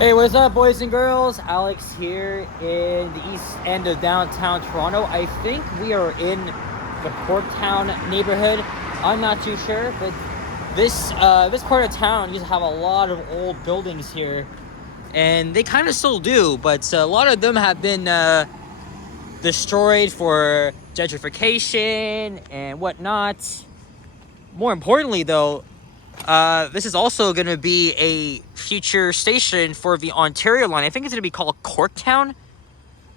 Hey, what's up, boys and girls? Alex here in the east end of downtown Toronto. I think we are in the Porttown neighborhood. I'm not too sure, but this part of town used to have a lot of old buildings here, and they kind of still do, but a lot of them have been destroyed for gentrification and whatnot. More importantly, though, this is also going to be a future station for the Ontario line. I think it's going to be called Corktown.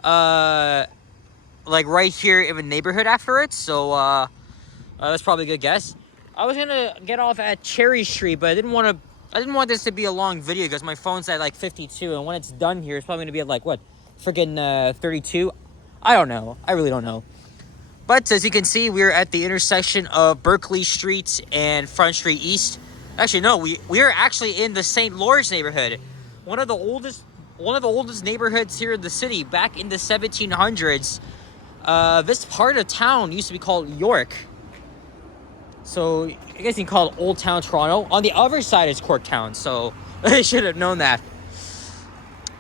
Like right here in the neighborhood after it. So that's probably a good guess. I was going to get off at Cherry Street, but I didn't want this to be a long video because my phone's at like 52, and when it's done here, it's probably going to be at like, what, freaking 32? I don't know. I really don't know. But as you can see, we're at the intersection of Berkeley Street and Front Street East. Actually, no, we are actually in the St. Lawrence neighborhood, one of the oldest neighborhoods here in the city. Back in the 1700s, this part of town used to be called York. So I guess you can call it Old Town Toronto. On the other side is Corktown, so I should have known that.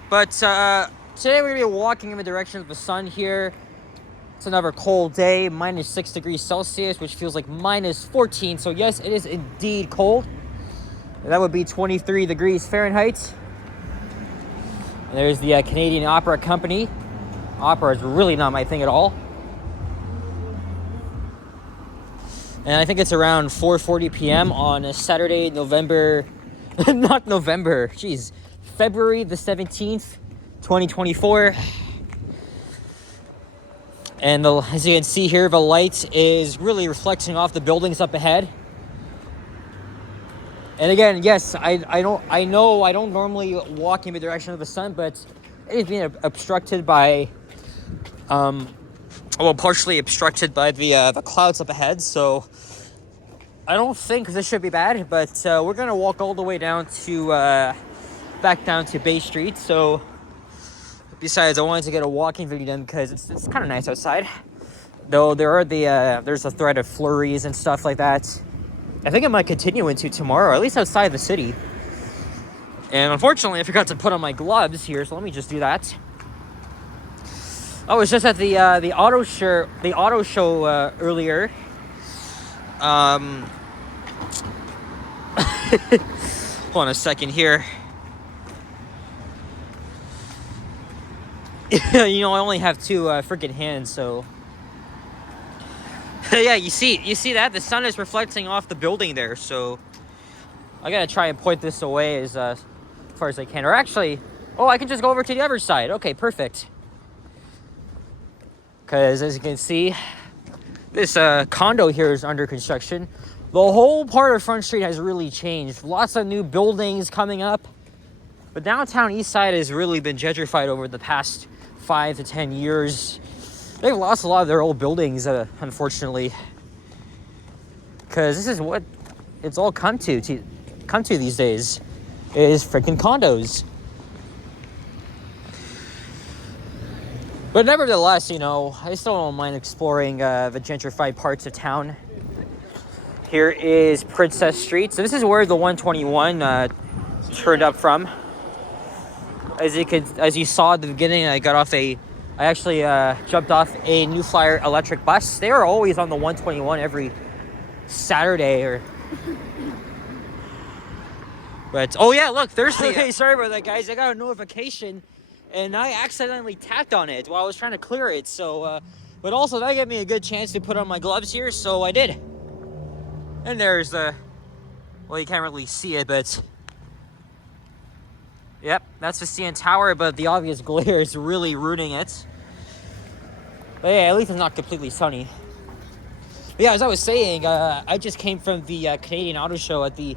But today we're gonna be walking in the direction of the sun here. It's another cold day, minus 6 degrees Celsius, which feels like minus 14. So yes, it is indeed cold. That would be 23 degrees Fahrenheit. And there's the Canadian Opera Company. Opera is really not my thing at all. And I think it's around 4:40 p.m. on a Saturday, February the 17th, 2024. And as you can see here, the light is really reflecting off the buildings up ahead. And again, yes, I know I don't normally walk in the direction of the sun, but it is being obstructed by, partially obstructed by the clouds up ahead. So I don't think this should be bad, but we're gonna walk all the way down to back down to Bay Street. So besides, I wanted to get a walking video done because it's kind of nice outside. Though there's a threat of flurries and stuff like that. I think it might continue into tomorrow, at least outside the city. And unfortunately, I forgot to put on my gloves here, so let me just do that. I was just at the auto show earlier. Hold on a second here. You know, I only have two freaking hands, so yeah, you see that the sun is reflecting off the building there, so I gotta try and point this away as far as I can. Or actually, I can just go over to the other side. Okay, perfect. Because as you can see, this condo here is under construction. The whole part of Front Street has really changed. Lots of new buildings coming up. But downtown East Side has really been gentrified over the past 5 to 10 years. They've lost a lot of their old buildings, unfortunately. Because this is what it's all come to these days, is freaking condos. But nevertheless, you know, I still don't mind exploring the gentrified parts of town. Here is Princess Street. So this is where the 121 turned up from. As you saw at the beginning, I actually jumped off a New Flyer electric bus. They are always on the 121 every Saturday But oh yeah, look, there's the. Okay, sorry about that, guys. I got a notification, and I accidentally tapped on it while I was trying to clear it. So, but also that gave me a good chance to put on my gloves here, so I did. And there's the. Well, you can't really see it, but Yep, that's the CN Tower, but the obvious glare is really ruining it. But yeah, at least it's not completely sunny. But yeah, as I was saying, I just came from the Canadian Auto Show at the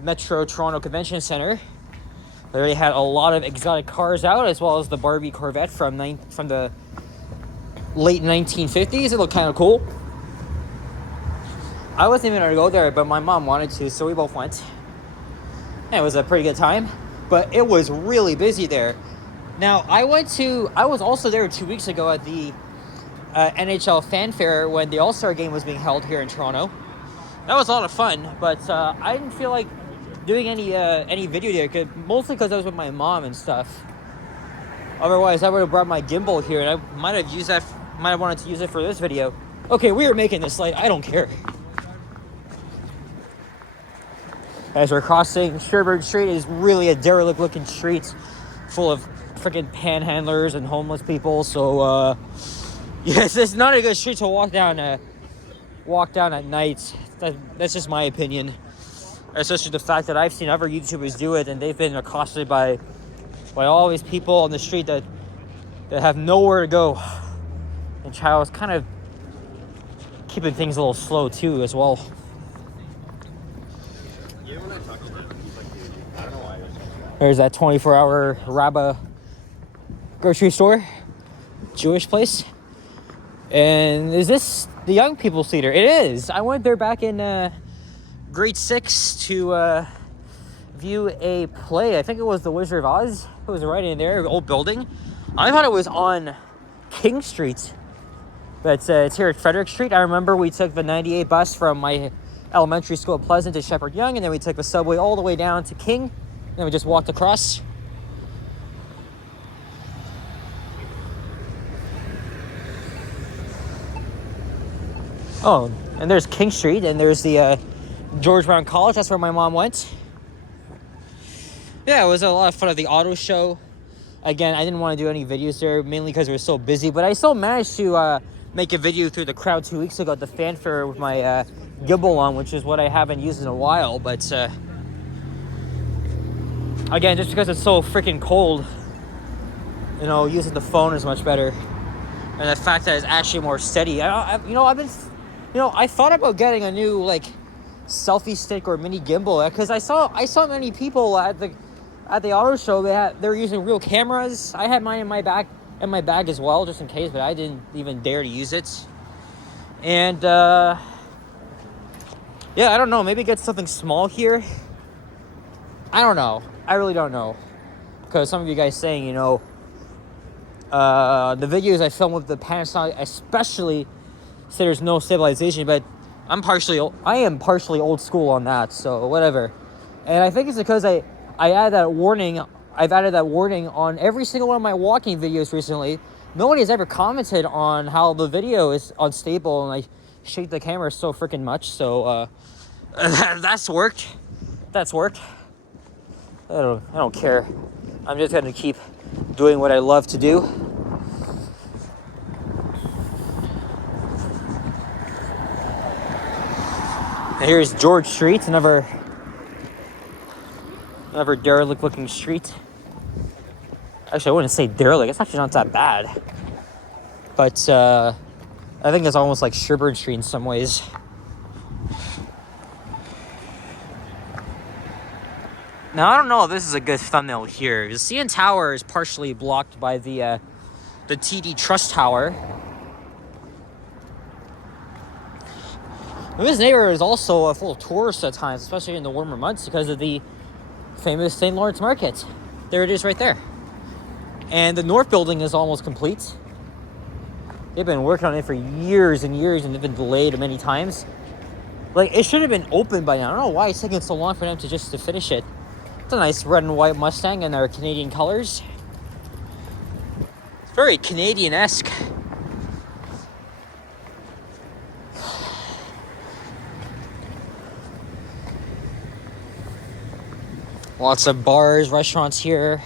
Metro Toronto Convention Center. They already had a lot of exotic cars out, as well as the Barbie Corvette from the late 1950s. It looked kind of cool. I wasn't even going to go there, but my mom wanted to, so we both went. And it was a pretty good time, but it was really busy there. Now, I was also there 2 weeks ago at the NHL Fanfare when the All-Star Game was being held here in Toronto. That was a lot of fun, but I didn't feel like doing any video there, mostly because I was with my mom and stuff. Otherwise, I would have brought my gimbal here, and I might have wanted to use it for this video. Okay, we are making this light. I don't care. As we're crossing Sherbourne Street, is really a derelict-looking street full of freaking panhandlers and homeless people. So, yes, it's not a good street to walk down at night. That's just my opinion. Especially the fact that I've seen other YouTubers do it, and they've been accosted by all these people on the street that have nowhere to go. And Child's kind of keeping things a little slow too, as well. There's that 24-hour Rabba grocery store, Jewish place. And is this the young people's theater? It is. I went there back in grade 6 to view a play. I think it was The Wizard of Oz. It was right in there, old building. I thought it was on King Street, but it's here at Frederick Street. I remember we took the 98 bus from my elementary school at Pleasant to Shepherd Young, and then we took the subway all the way down to King, and then we just walked across. Oh, and there's King Street, and there's the George Brown College. That's where my mom went. Yeah, it was a lot of fun at the auto show. Again, I didn't want to do any videos there, mainly because it was so busy, but I still managed to make a video through the crowd 2 weeks ago at the fanfare with my gimbal on, which is what I haven't used in a while. But again, just because it's so freaking cold, you know, using the phone is much better. And the fact that it's actually more steady. I thought about getting a new selfie stick or mini gimbal, because I saw many people at the auto show. They were using real cameras. I had mine in my bag as well, just in case, but I didn't even dare to use it. And yeah, I don't know, maybe get something small here. I don't know. I really don't know, because some of you guys saying, the videos I filmed with the Panasonic especially say there's no stabilization, but I am partially old school on that, so whatever. And I think it's because I added that warning. I've added that warning on every single one of my walking videos recently. Nobody has ever commented on how the video is unstable and I shake the camera so freaking much. So that's worked. That's worked. I don't care. I'm just gonna keep doing what I love to do. And here's George Street, another derelict looking street. Actually, I wouldn't say derelict. It's actually not that bad. But I think it's almost like Sherbourne Street in some ways. Now, I don't know if this is a good thumbnail here. The CN Tower is partially blocked by the TD Trust Tower. And this neighborhood is also full of tourists at times, especially in the warmer months, because of the famous St. Lawrence Market. There it is right there. And the north building is almost complete. They've been working on it for years and years, and they've been delayed many times. It should have been open by now. I don't know why it's taking so long for them to finish it. It's a nice red and white Mustang in their Canadian colors. It's very Canadian-esque. Lots of bars, restaurants here.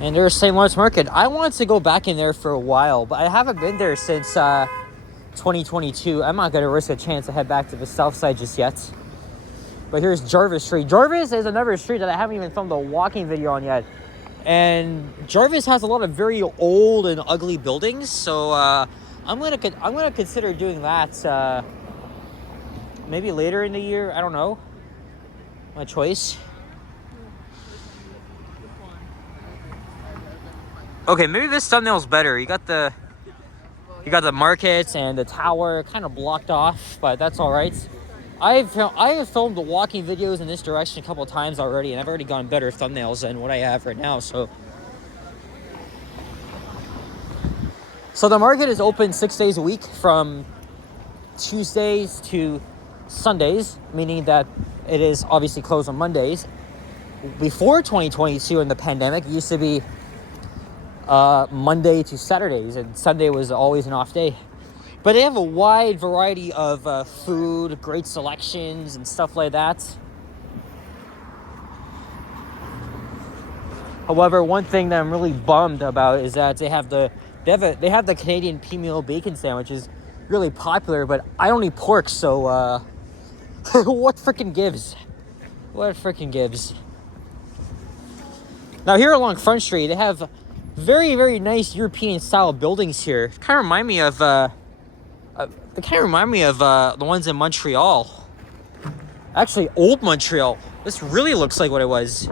And there's St. Lawrence Market. I wanted to go back in there for a while, but I haven't been there since 2022. I'm not going to risk a chance to head back to the south side just yet. But here's Jarvis Street. Jarvis is another street that I haven't even filmed a walking video on yet. And Jarvis has a lot of very old and ugly buildings. So I'm gonna consider doing that maybe later in the year. I don't know. My choice. Okay, maybe this thumbnail's better. You got the markets and the tower kind of blocked off, but that's all right. I have filmed the walking videos in this direction a couple of times already, and I've already gotten better thumbnails than what I have right now. So the market is open 6 days a week from Tuesdays to Sundays, meaning that it is obviously closed on Mondays. Before 2022 and the pandemic, it used to be Monday to Saturdays, and Sunday was always an off day. But they have a wide variety of food, great selections, and stuff like that. However, one thing that I'm really bummed about is that they have the Canadian P-meal bacon sandwich, is really popular, but I don't eat pork, so what freaking gives? What freaking gives? Now here along Front Street, they have very, very nice European style buildings here. Kind of remind me of the ones in Montreal. Actually, old Montreal. This really looks like what it was.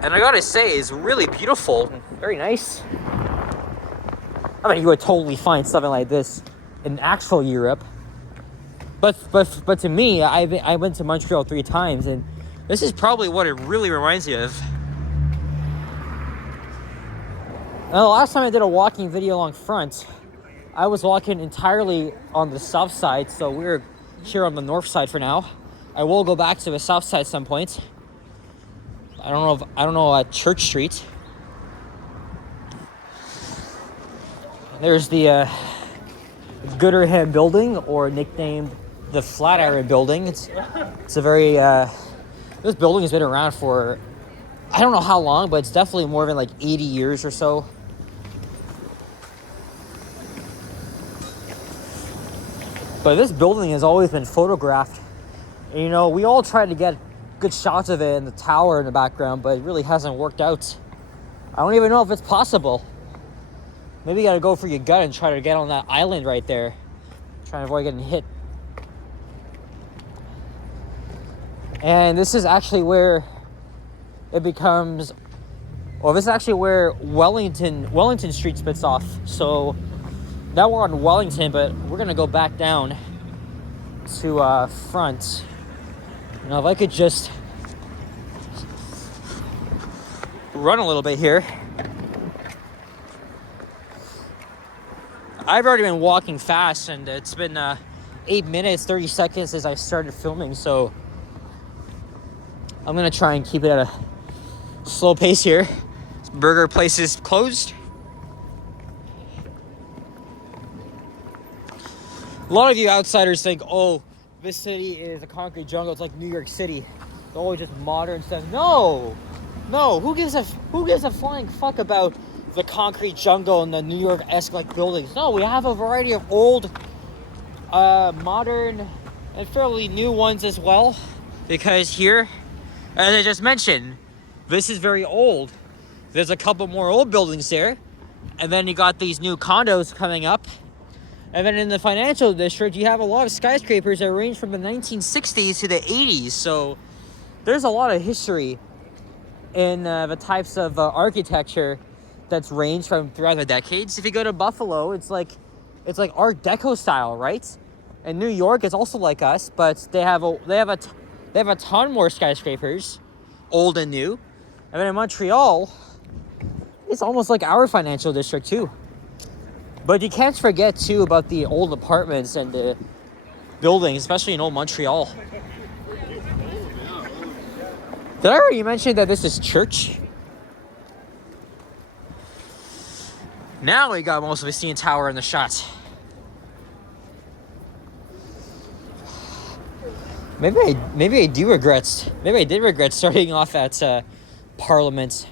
And I gotta say, it's really beautiful. Very nice. I mean, you would totally find something like this in actual Europe. But to me, I went to Montreal 3 times, and this is probably what it really reminds me of. Now, the last time I did a walking video along Front, I was walking entirely on the south side, so we're here on the north side for now. I will go back to the south side at some point. I don't know Church Street. There's the Gooderham building, or nicknamed the Flatiron building. It's a very this building has been around for I don't know how long, but it's definitely more than like 80 years or so. But this building has always been photographed. And, you know, we all tried to get good shots of it and the tower in the background, but it really hasn't worked out. I don't even know if it's possible. Maybe you gotta go for your gut and try to get on that island right there. Trying to avoid getting hit. And this is actually where it becomes... Well, this is actually where Wellington Street splits off. So now we're on Wellington, but we're gonna go back down to Front. Now, if I could just run a little bit here. I've already been walking fast, and it's been 8 minutes, 30 seconds since I started filming, so I'm gonna try and keep it at a slow pace here. This burger place is closed. A lot of you outsiders think, oh, this city is a concrete jungle. It's like New York City. It's always just modern stuff. No, who gives a flying fuck about the concrete jungle and the New York-esque like buildings? No, we have a variety of old, modern, and fairly new ones as well. Because here, as I just mentioned, this is very old. There's a couple more old buildings there, and then you got these new condos coming up. And then in the financial district, you have a lot of skyscrapers that range from the 1960s to the 80s. So there's a lot of history in the types of architecture that's ranged from throughout the decades. If you go to Buffalo, it's like Art Deco style, right? And New York is also like us, but they have a ton more skyscrapers, old and new. And then in Montreal, it's almost like our financial district too. But you can't forget, too, about the old apartments and the buildings, especially in old Montreal. Did I already mention that this is church? Now we got most of the CN Tower in the shot. Maybe I did regret starting off at Parliament.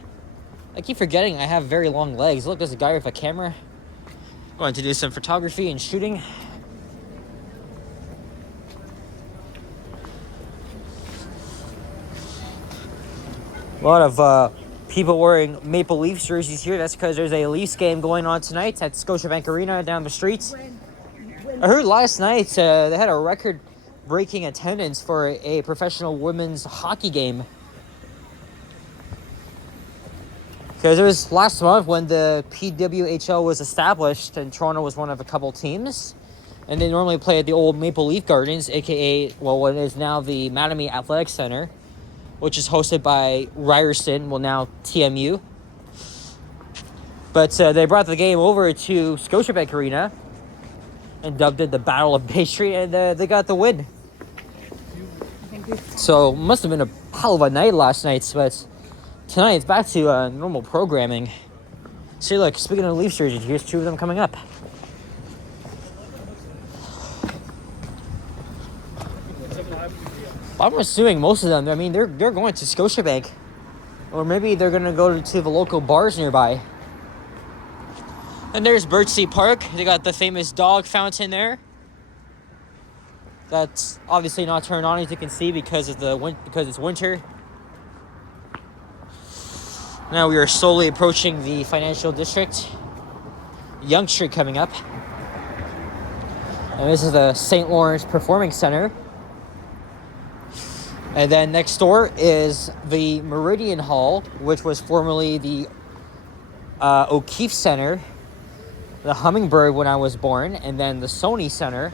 I keep forgetting I have very long legs. Look, there's a guy with a camera. Going to do some photography and shooting. A lot of people wearing Maple Leafs jerseys here. That's because there's a Leafs game going on tonight at Scotiabank Arena down the street. I heard last night they had a record-breaking attendance for a professional women's hockey game. Because it was last month when the PWHL was established and Toronto was one of a couple teams. And they normally play at the old Maple Leaf Gardens, aka, well, what is now the Mattamy Athletic Center, which is hosted by Ryerson, well, now TMU. But they brought the game over to Scotiabank Arena and dubbed it the Battle of Bay Street, and they got the win. So, must have been a hell of a night last night, but tonight it's back to normal programming. See, look, speaking of Leafs jerseys, here's two of them coming up. I'm assuming most of them, I mean, they're going to Scotiabank. Or maybe they're going to go to the local bars nearby. And there's Birchsea Park. They got the famous dog fountain there. That's obviously not turned on, as you can see, because it's winter. Now we are slowly approaching the financial district. Yonge Street coming up. And this is the St. Lawrence Performing Center. And then next door is the Meridian Hall, which was formerly the O'Keefe Center, the Hummingbird when I was born, and then the Sony Center.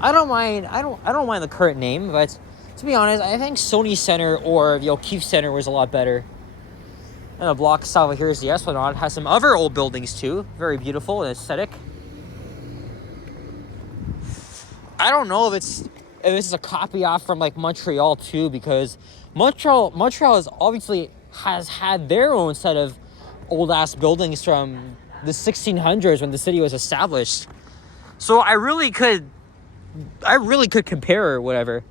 I don't mind the current name, but to be honest, I think Sony Center or the O'Keefe Center was a lot better. And a block south of here is the Esplanade. It has some other old buildings too, very beautiful and aesthetic. I don't know if this is a copy off from like Montreal too, because Montreal is obviously has had their own set of old ass buildings from the 1600s when the city was established. So I really could compare or whatever.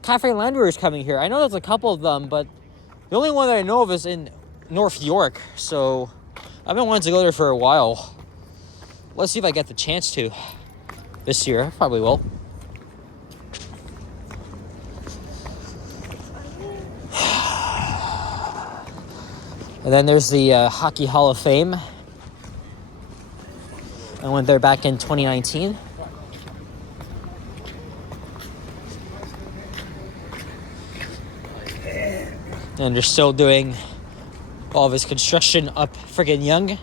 Cafe Landwehr is coming here. I know there's a couple of them, but the only one that I know of is in North York. So I've been wanting to go there for a while. Let's see if I get the chance to this year. I probably will. And then there's the Hockey Hall of Fame. I went there back in 2019. And they're still doing all of his construction up friggin' Yonge.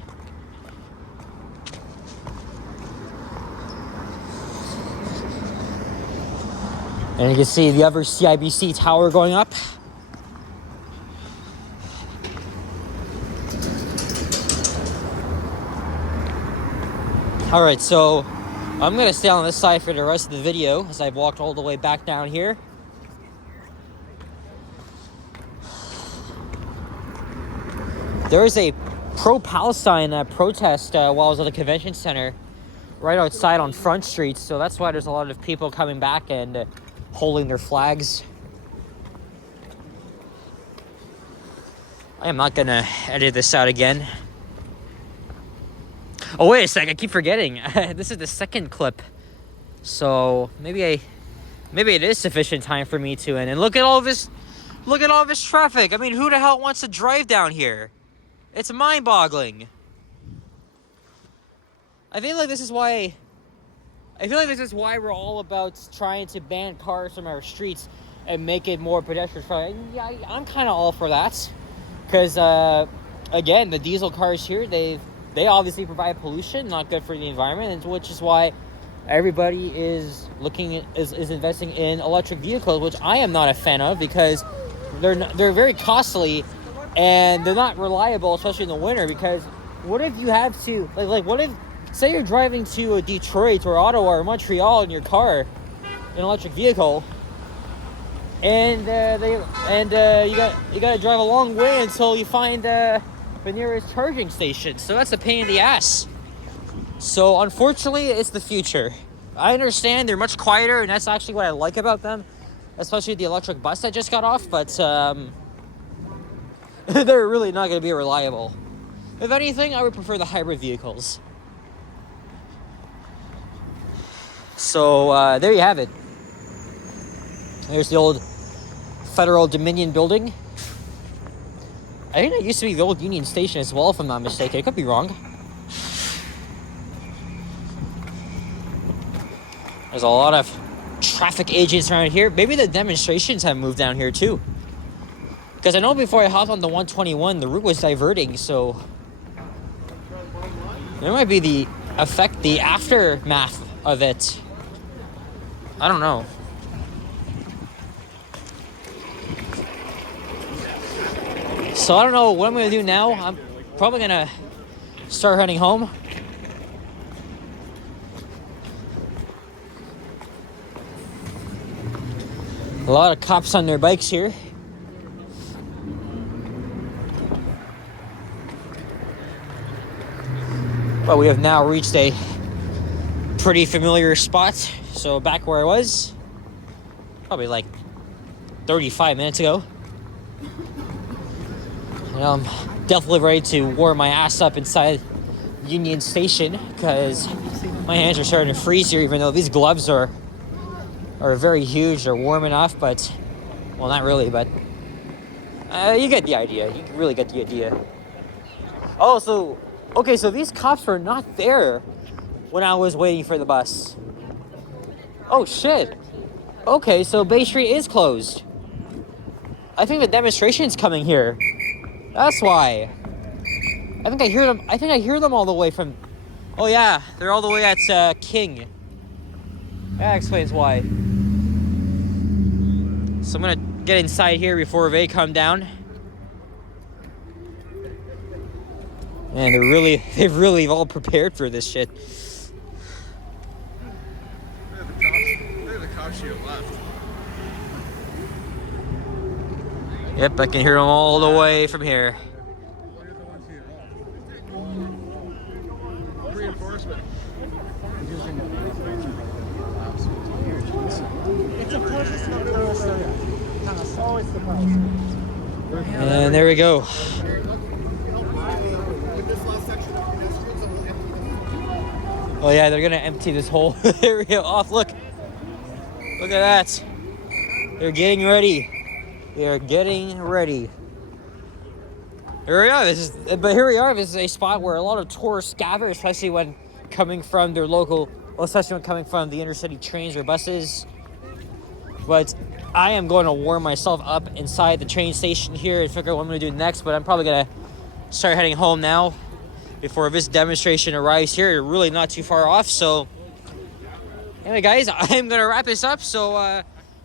And you can see the other CIBC tower going up. Alright, so I'm going to stay on this side for the rest of the video as I've walked all the way back down here. There is a pro-Palestine protest while I was at the convention center right outside on Front Street, so that's why there's a lot of people coming back and holding their flags. I am not going to edit this out again. Oh, wait a sec, I keep forgetting. This is the second clip. So maybe it is sufficient time for me to end. And look at all this traffic. I mean, who the hell wants to drive down here? It's mind-boggling. I feel like this is why we're all about trying to ban cars from our streets and make it more pedestrian friendly. Yeah, I'm kind of all for that. Because, again, the diesel cars here, they obviously provide pollution, not good for the environment, which is why everybody is investing in electric vehicles, which I am not a fan of because they're very costly and they're not reliable, especially in the winter. Because what if you have to what if, say you're driving to Detroit or Ottawa or Montreal in your car, an electric vehicle, and you got to drive a long way until you find the nearest charging station. So that's a pain in the ass. So unfortunately, it's the future. I understand they're much quieter, and that's actually what I like about them, especially the electric bus that just got off, but they're really not going to be reliable. If anything, I would prefer the hybrid vehicles. So there you have it. There's the old Federal Dominion building. I think it used to be the old Union Station as well, if I'm not mistaken. I could be wrong. There's a lot of traffic agents around here. Maybe the demonstrations have moved down here too. Because I know before I hopped on the 121, the route was diverting, so there might be the aftermath of it. I don't know. So I don't know what I'm gonna do now. I'm probably gonna start heading home. A lot of cops on their bikes here. But we have now reached a pretty familiar spot. So back where I was, probably like 35 minutes ago. And I'm definitely ready to warm my ass up inside Union Station because my hands are starting to freeze here, even though these gloves are very huge. They're warm enough, but, well, not really, but you get the idea. You really get the idea. Oh, so, okay, so these cops were not there when I was waiting for the bus. Oh, shit. Okay, so Bay Street is closed. I think the demonstration's coming here. That's why. I think I hear them. I think I hear them all the way from. Oh yeah, they're all the way at King. That explains why. So I'm gonna get inside here before they come down. Man, they've really all prepared for this shit. They're the cops to your left. Yep, I can hear them all the way from here. Reinforcement. It's a process, not a always the process. And there we go. Oh yeah, they're gonna empty this whole area off. Look at that. They're getting ready. They're getting ready. Here we are. This is a spot where a lot of tourists gather, especially when coming from their local, well, especially when coming from the intercity trains or buses. But I am going to warm myself up inside the train station here and figure out what I'm going to do next. But I'm probably going to start heading home now before this demonstration arrives here. You're really not too far off. So anyway, guys, I'm going to wrap this up. So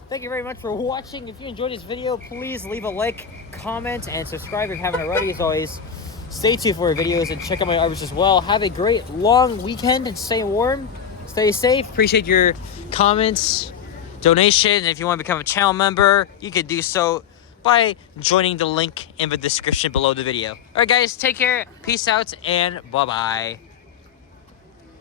thank you very much for watching. If you enjoyed this video, please leave a like, comment, and subscribe if you haven't already. As always, stay tuned for videos and check out my others as well. Have a great long weekend and stay warm. Stay safe. Appreciate your comments, donation. And if you want to become a channel member, you can do so by joining the link in the description below the video. All right, guys, take care. Peace out and bye-bye.